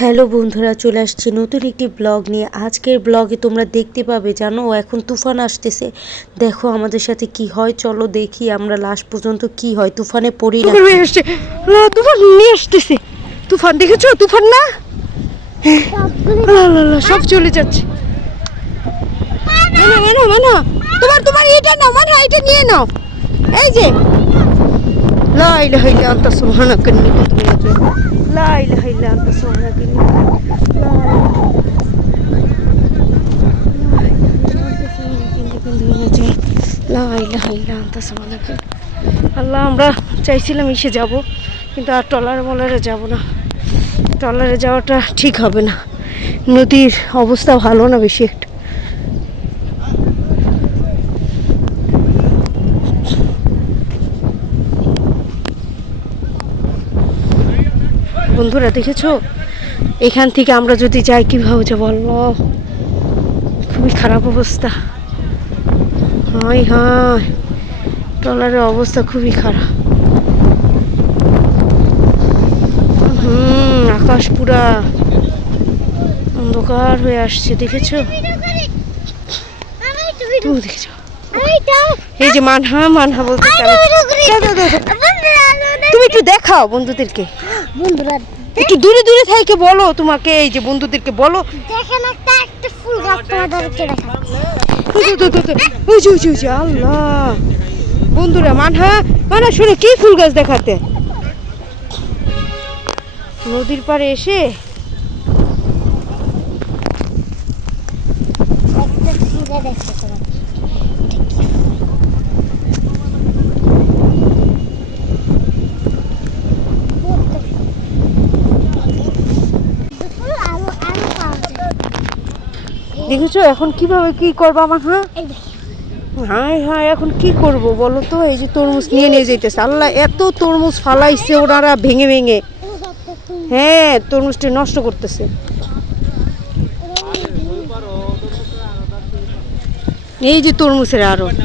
Hello বন্ধুরা, চলে আসছি নতুন একটি ব্লগ নিয়ে। আজকের ব্লগে তোমরা দেখতে পাবে, জানো এখন তুফান আসতেছে। দেখো আমাদের সাথে কি হয়, চলো দেখি আমরা লাস্ট পর্যন্ত কি হয়। তুফানে পড়ি না, তুফান নিয়ে আসতেছে। তুফান দেখেছো? তুফান না সব চলে যাচ্ছে। তোমার এটা নাও, এটা নিয়ে নাও। এই যে লা ইলাহা ইল্লা আনতা সুবহানাকা ইন্নী কুনতু মিনাজ জালিমিন। লা ইলাহা ইল্লা আনতা সুবহানাকা ইন্নী লা ইলাহা ইল্লা আনতা সুবহানাকা। আল্লাহ, আমরা চাইছিলাম এসে যাব, কিন্তু আর ট্রলারে যাব না। ট্রলারে যাওয়াটা ঠিক হবে না, নদীর অবস্থা ভালো না বেশি একটা। বন্ধুরা দেখেছো, এখান থেকে আমরা যদি যাই কিভাবে যাবো? আল্লাহ, খুবই খারাপ অবস্থা। হায় হায়, ট্রলারের অবস্থা খুবই খারাপ। আকাশ পুরা অন্ধকার হয়ে আসছে, দেখেছো? তুমি দেখেছো? এই যে মানহা বলতে তুমি একটু দেখাও বন্ধুদেরকে। বন্ধুরা একটু দূরে দূরে থেকে বলো, তোমাকে এই যে বন্ধুদেরকে বলো, দেখেন একটা ফুল গাছ তোমাদেরকে দেখাচ্ছি। আল্লাহ বন্ধুরা, মানহা শুনে কি ফুল গাছ দেখাতে নদীর পাড়ে এসে দেখেছো? এখন কিভাবে কি করবো আমার? হ্যাঁ এখন কি করব বলো তো? এই যে তরমুজ নিয়ে যেতেছে। আল্লাহ, এত তরমুজ ফালাইছে ওনারা ভেঙে ভেঙে। হ্যাঁ, তরমুজটা নষ্ট করতেছে। এই যে তরমুজের আড়ত,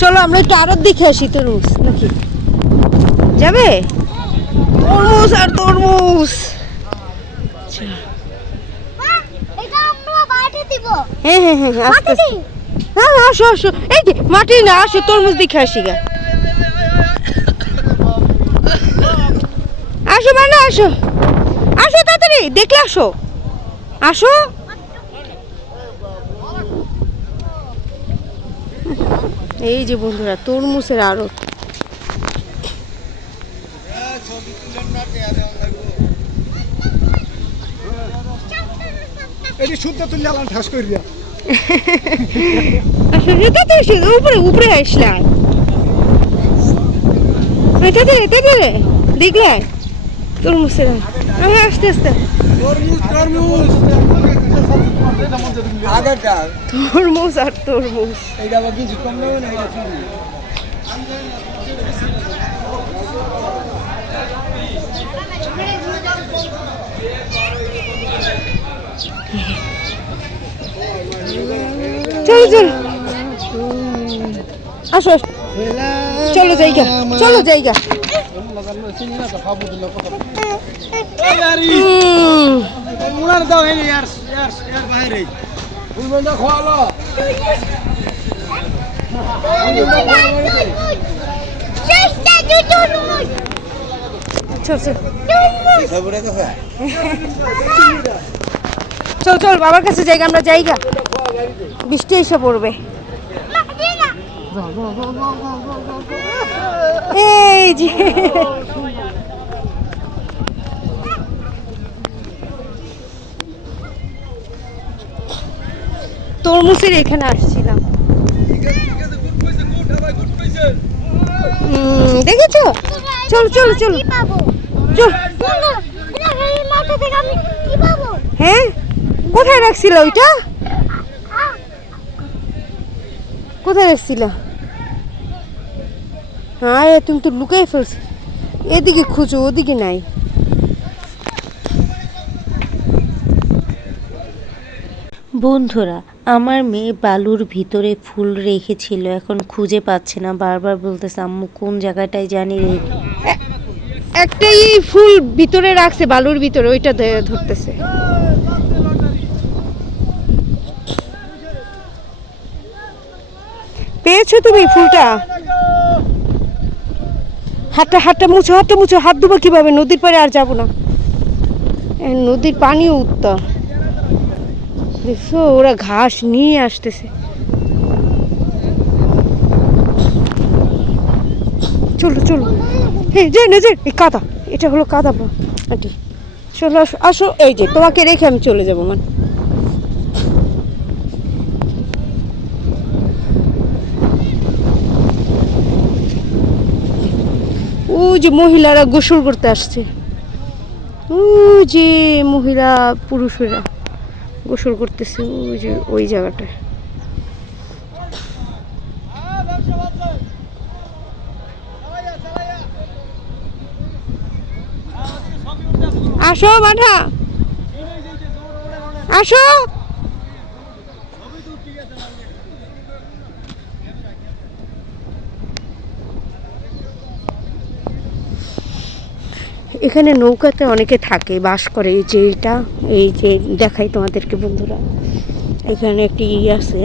চলো আমরা একটু আড়ত দেখে আসি। তরমুজ নাকি যাবে? তরমুজ আর তরমুজ। হ্যাঁ আস্তে আস্তে। হ্যাঁ আসো। এই যে মাটি না, আসো তরমুজ দেখে আসি গা। আসো আসো তাড়াতাড়ি দেখলে আসো। এই যে বন্ধুরা, তরমুজের আড়ত। উপরে আসলাম দেখলে তরমুজের। আস্তে আস্তে। তরমুজ আর তরমুজ। চলো আসো, চলো জায়গা। চল বাবার কাছে জায়গা, আমরা জায়গা। বৃষ্টি এসে পড়বে। এই যে তরমুজের এখানে আসছিলাম, দেখেছো? চল। হ্যাঁ, কোথায় রাখছিল ওইটা? কোথায় রাখছিল? হ্যাঁ, তুমি তো লুকাই ফেলছো। এদিকে খুঁজো, ওদিকে নাই। বন্ধুরা, আমার মেয়ে বালুর ভিতরে ফুল রেখেছিল, এখন খুঁজে পাচ্ছে না। বারবার বলতেছে আম্মু কোন জায়গাটায় জানি রেখে। একটাই ফুল ভিতরে রাখছে, বালুর ভিতরে, ওইটা ধরতেছে। পেয়েছো তুমি ফুলটা? হাতটা মুছো, হাত ধোবো কিভাবে? নদীর পাড়ে আর যাবো না, নদীর পানিও উত্তর। দেখছো ওরা ঘাস নিয়ে আসতেছে। চলো চলো, হ্যাঁ যে না যে এই কাদা, এটা হলো কাদা আন্টি। চলো আসো আসো, এই যে তোমাকে রেখে আমি চলে যাবো মানে। ও যে মহিলারা গোসল করতে আসছে, ও যে মহিলা পুরুষেরা গোসল করতেছে ওই যে ওই জায়গাটায়। আসো মাঠা, আসো। এখানে নৌকাতে অনেকে থাকে, বাস করে। এই যে এটা, এই যে দেখাই তোমাদেরকে বন্ধুরা, এখানে একটি আছে,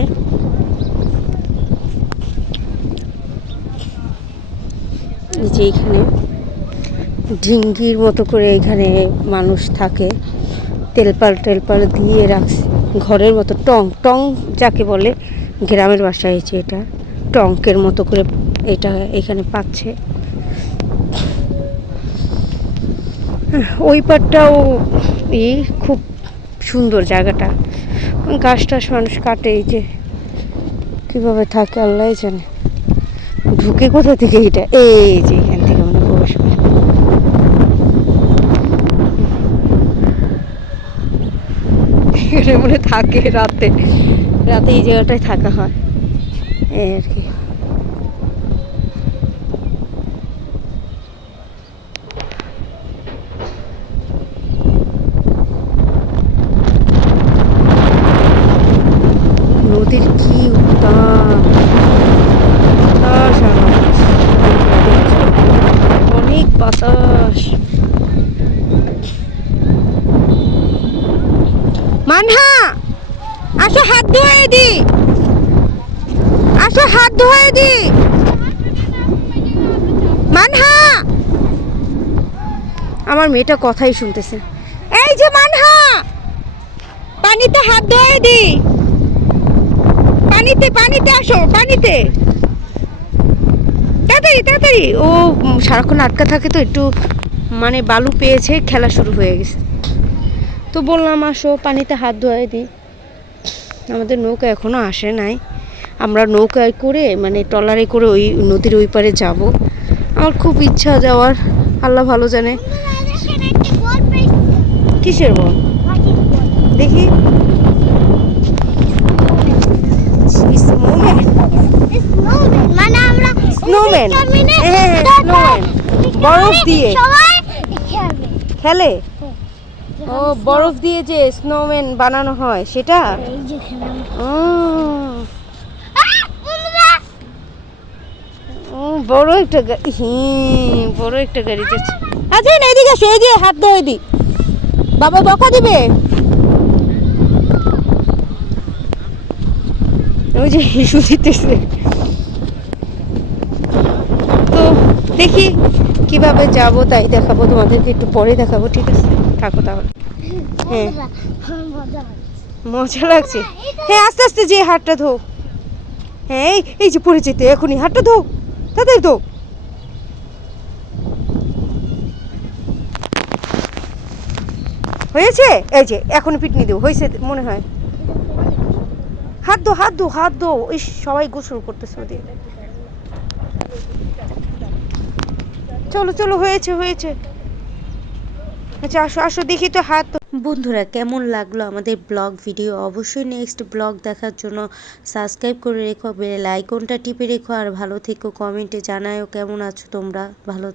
এই যে এখানে ঢিঙ্গির মতো করে এখানে মানুষ থাকে, তেলপাল দিয়ে রাখছে ঘরের মতো। টং যাকে বলে গ্রামের বাসায়, হয়েছে এটা টঙ্কের মতো করে এটা এখানে পাচ্ছে। ওই পাটটাও খুব সুন্দর জায়গাটা, গাছ টাছ মানুষ কাটে, এই যে কিভাবে থাকে আল্লাহ জানে। ঢুকে কোথা থেকে এটা, এই যে এখান থেকে মানে প্রবেশ করে। এখানে মনে থাকে রাতে এই জায়গাটায় থাকা হয় এই আর কি। নদীর কি উত্তাপ, অনেক বাতাস। মানহা আসো, হাত ধোয়ে দি, আসো হাত ধোয়ে দি। মানহা, আমার মেয়েটা কথাই শুনতেছে। এই যে মানহা, পানিতে হাত ধোয়ে দি, পানিতে আসো, পানিতে তাড়াতাড়ি। ও সারাক্ষণ আটকা থাকে তো, একটু মানে বালু পেয়েছে, খেলা শুরু হয়ে গেছে। তো বললাম আসো পানিতে হাত ধোয়াই দিই। আমাদের নৌকা এখনো আসে নাই, আমরা নৌকায় করে মানে ট্রলারে করে ওই নদীর ওই পারে যাব। আমার খুব ইচ্ছা যাওয়ার, আল্লাহ ভালো জানে। কিসের বল দেখি? স্নোম্যান, হ্যাঁ স্নোম্যান, বরফ দিয়ে খেলে। ও বরফ দিয়ে যে স্নোম্যান বানানো হয় সেটা। বড় একটা বড় একটা গাড়ি যাচ্ছে। আচ্ছা না এদিকে আসো, এই যে হাত ধোয় দি, বাবা বকা দিবে। ওই যে হিসু দিতেছে। তো দেখি কিভাবে যাব তাই দেখাবো তোমাদেরকে, একটু পরে দেখাবো, ঠিক আছে? থাকো তাহলে। হ্যাঁ মজা লাগছে, হ্যাঁ আস্তে আস্তে যে হাতটা ধো। হ্যাঁ এই যে পড়ে যেতে, এখনই হাতটা ধো, তাদের ধো। হয়েছে, এই যে এখন পিটনি দেবো, হয়েছে মনে হয়। হাত দো, ওই সবাই গোসল করতেছে ওদের। চলো হয়েছে। আচ্ছা আসো দেখি তো হাত। বন্ধুরা কেমন লাগলো আমাদের ব্লগ ভিডিও? অবশ্যই নেক্সট ব্লগ দেখার জন্য সাবস্ক্রাইব করে রেখো, বেল আইকনটা টিপে রেখো। আর ভালো থেকো, কমেন্টে জানাও কেমন আছো তোমরা। ভালো